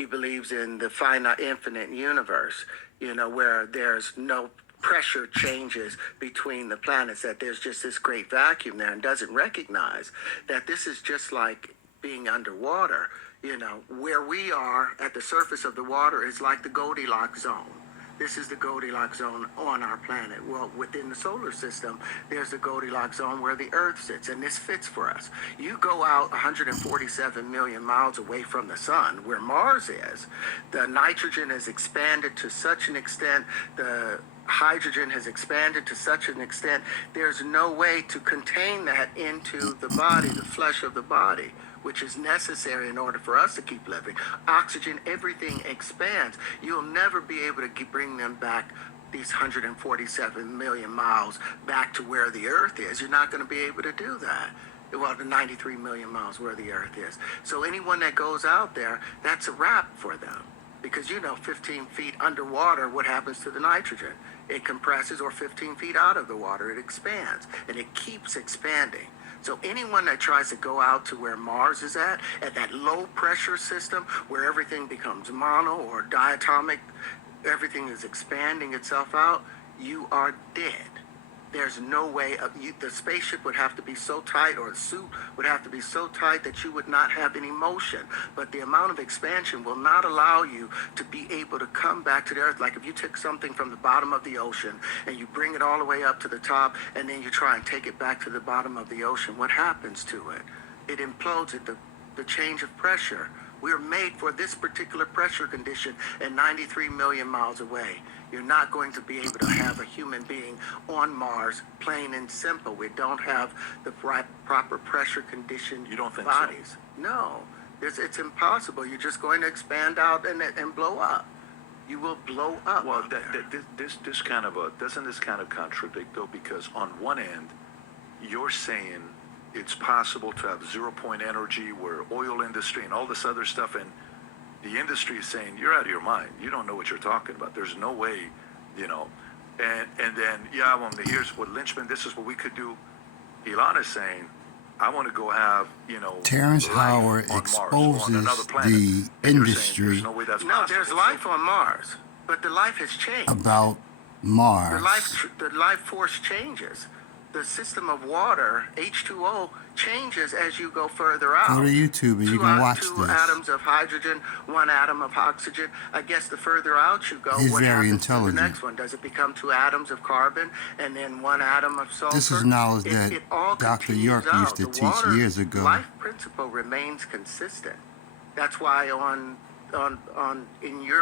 He believes in the finite, infinite universe, where there's no pressure changes between the planets, that there's just this great vacuum there, and doesn't recognize that this is just like being underwater. Where we are at the surface of the water is like the Goldilocks zone. This is the Goldilocks zone on our planet. Well, within the solar system, there's the Goldilocks zone where the Earth sits, and this fits for us. You go out 147 million miles away from the sun, where Mars is, the nitrogen has expanded to such an extent, the hydrogen has expanded to such an extent, there's no way to contain that into the body, the flesh of the body, which is necessary in order for us to keep living. Oxygen, everything expands. You'll never be able to bring them back, these 147 million miles, back to where the Earth is. You're not going to be able to do that. Well, the 93 million miles where the Earth is. So anyone that goes out there, that's a wrap for them. Because 15 feet underwater, what happens to the nitrogen? It compresses, or 15 feet out of the water, it expands, and it keeps expanding. So anyone that tries to go out to where Mars is at that low pressure system, where everything becomes mono or diatomic, everything is expanding itself out, you are dead. There's no way the spaceship would have to be so tight, or a suit would have to be so tight, that you would not have any motion. But the amount of expansion will not allow you to be able to come back to the Earth. Like if you took something from the bottom of the ocean and you bring it all the way up to the top, and then you try and take it back to the bottom of the ocean, what happens to it? It implodes at the change of pressure. We're made for this particular pressure condition at 93 million miles away. You're not going to be able to have a human being on Mars, plain and simple. We don't have the proper pressure conditioned You don't think bodies. So? No, it's impossible. You're just going to expand out and blow up. You will blow up. Well, this kind of doesn't this kind of contradict though? Because on one end, you're saying it's possible to have 0-point energy, where oil industry and all this other stuff, and the industry is saying you're out of your mind. You don't know what you're talking about. There's no way, And then here's what Lynchman. This is what we could do. Elon is saying, I want to go have Terrence Howard exposes the industry. No, there's life on Mars, but the life has changed. About Mars. The life force changes. The system of water, H2O, changes as you go further out. Go to YouTube and you can watch two this. Atoms of hydrogen, 1 atom of oxygen. I guess the further out you go, He's what very happens intelligent. to the next one? Does it become 2 atoms of carbon and then 1 atom of sulfur? This is knowledge that all Dr. continues York used to out. The teach water years ago. Life principle remains consistent. That's why in Europe,